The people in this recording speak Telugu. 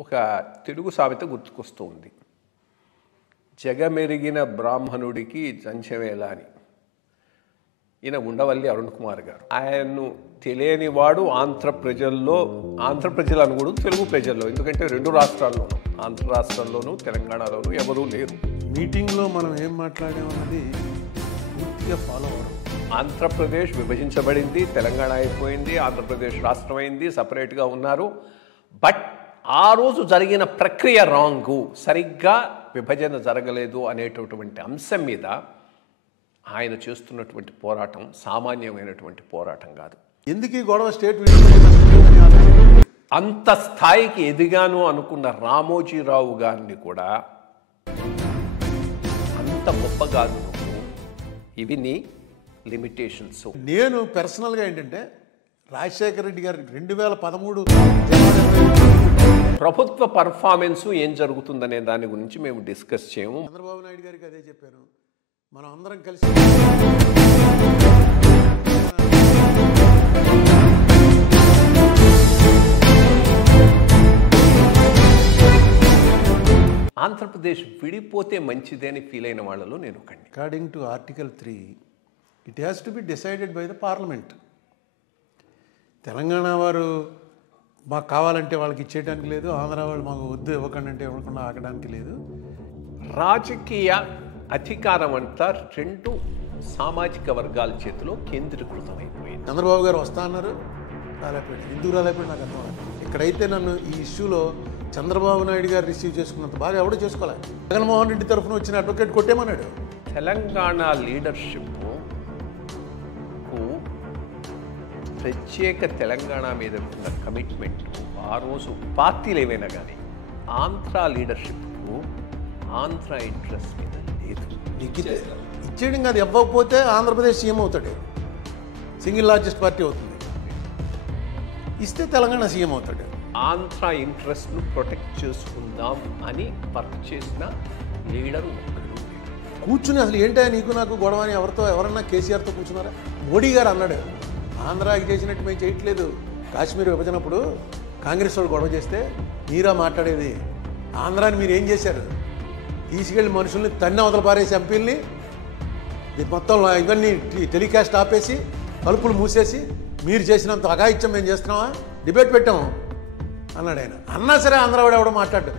ఒక తెలుగు సామెత గుర్తుకొస్తూ ఉంది. జగమెరిగిన బ్రాహ్మణుడికి జంచవేళ అని. ఈయన ఉండవల్లి అరుణ్ కుమార్ గారు. ఆయన్ను తెలియనివాడు ఆంధ్ర ప్రజలు అనకూడదు, తెలుగు ప్రజల్లో, ఎందుకంటే రెండు రాష్ట్రాల్లోనూ, ఆంధ్ర రాష్ట్రంలోనూ తెలంగాణలోనూ ఎవరూ లేరు. మీటింగ్లో మనం ఏం మాట్లాడామన్నది పూర్తిగా ఫాలో అవ్వడం. ఆంధ్రప్రదేశ్ విభజించబడింది, తెలంగాణ అయిపోయింది, ఆంధ్రప్రదేశ్ రాష్ట్రమైంది, సపరేట్గా ఉన్నారు. బట్ ఆ రోజు జరిగిన ప్రక్రియ రాంగు, సరిగ్గా విభజన జరగలేదు అనేటటువంటి అంశం మీద ఆయన చేస్తున్నటువంటి పోరాటం సామాన్యమైనటువంటి పోరాటం కాదు. ఎందుకు ఈ గొడవ స్టేట్ అంత స్థాయికి ఎదిగాను అనుకున్న రామోజీరావు గారిని కూడా అంత గొప్పగా ఇవి నీ లిమిటేషన్స్. నేను పర్సనల్గా ఏంటంటే రాజశేఖర రెడ్డి గారు 2013 ప్రభుత్వ పర్ఫార్మెన్స్ ఏం జరుగుతుందనే దాని గురించి మేము డిస్కస్ చేయము. చంద్రబాబు నాయుడు గారికి అదే చెప్పాను. మనం అందరం కలిసి ఆంధ్రప్రదేశ్ విడిపోతే మంచిదే అని ఫీల్ అయిన వాళ్ళలో నేను ఒకటి. According to article 3 it has to be decided by the parliament. Telangana వారు మాకు కావాలంటే వాళ్ళకి ఇచ్చేయడానికి లేదు, ఆంధ్ర వాళ్ళు మాకు వద్దు ఇవ్వకండి అంటే ఇవ్వకుండా ఆగడానికి లేదు. రాజకీయ అధికారం అంతా రెండు సామాజిక వర్గాల చేతిలో కేంద్రీకృతమైపోయింది. చంద్రబాబు గారు వస్తా అన్నారు, రాలేకపోయాడు. ఎందుకు రాలేకపోయాడు నాకు అర్థం కాదు. ఇక్కడైతే నన్ను ఈ ఇష్యూలో చంద్రబాబు నాయుడు గారు రిసీవ్ చేసుకున్నంత బాగా ఎవడో చేసుకోవాలి. జగన్మోహన్ రెడ్డి తరఫున వచ్చిన అడ్వకేట్ కొట్టేమన్నాడు. తెలంగాణ లీడర్షిప్ ప్రత్యేక తెలంగాణ మీద ఉన్న కమిట్మెంట్ ఆ రోజు పార్టీలు ఏమైనా కానీ ఆంధ్ర లీడర్షిప్కు ఆంధ్ర ఇంట్రెస్ట్ మీద లేదు. ఇచ్చేయడం కాదు, ఇవ్వకపోతే ఆంధ్రప్రదేశ్ సీఎం అవుతాడు, సింగిల్ లార్జెస్ట్ పార్టీ అవుతుంది. ఇస్తే తెలంగాణ సీఎం అవుతాడు. ఆంధ్ర ఇంట్రెస్ట్ను ప్రొటెక్ట్ చేసుకుందాం అని వర్క్ చేసిన లీడరు కూర్చుని అసలు ఏంటో నీకు నాకు గొడవ అని ఎవరన్నా కేసీఆర్తో కూర్చున్నారా? మోడీ గారు అన్నాడు, ఆంధ్రాకి చేసినట్టు మేము చేయట్లేదు. కాశ్మీర్ విభజనప్పుడు కాంగ్రెస్ వాళ్ళు గొడవ చేస్తే మీరా మాట్లాడేది, ఆంధ్రాని మీరు ఏం చేశారు? తీసుకెళ్ళి మనుషుల్ని తన్ని అవతల పారేసి ఎంపీల్ని మొత్తం ఇవన్నీ టెలికాస్ట్ ఆపేసి కలుపులు మూసేసి మీరు చేసినంత అఘాయిత్యం మేము చేస్తున్నామా? డిబేట్ పెట్టాము అన్నాడు ఆయన. అన్నా సరే ఆంధ్రావాడు ఎవడో మాట్లాడు.